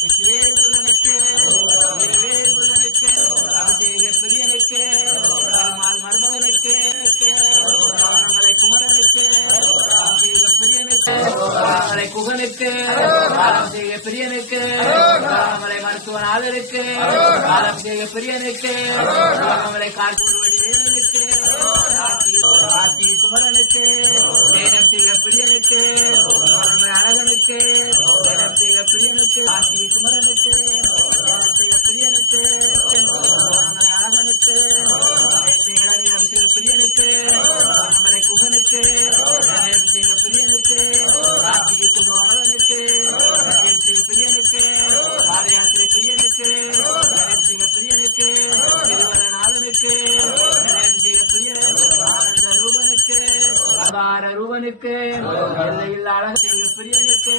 வெற்றிவேல் முருகனுக்கு வீரவேல் முருகனுக்கு அபிஷேக பிரியனுக்கு பெருமாள் மருமகனுக்கு மலை குமரனுக்கு அபிஷேக பிரியனுக்கு மலை குகனுக்கு அபிஷேக பிரியனுக்கு மலை மருத்துவநாதனுக்கு அபிஷேக பிரியனுக்கு மலை கார்த்தூர் வடிவேலனுக்கு ஆத்தி குமரனுக்கு தேனபிஷேக பிரியனுக்கு பிரியனுக்கு ஜனத்திக பிரியனுக்கு ஆசி குமரனுக்கு ஜனத்திக பிரியனுக்கு அழகனுக்கு பிரியனுக்கு அமலை குகனுக்கு ஜனத்திக பிரியனுக்கு ஆசி குமரனுக்கு பிரியனுக்கு பாதயாத்திரை பிரியனுக்கு ஜனத்திக பிரியனுக்கு அபாரருவனுக்கு எல்லையில் அழகு பெரியவனுக்கு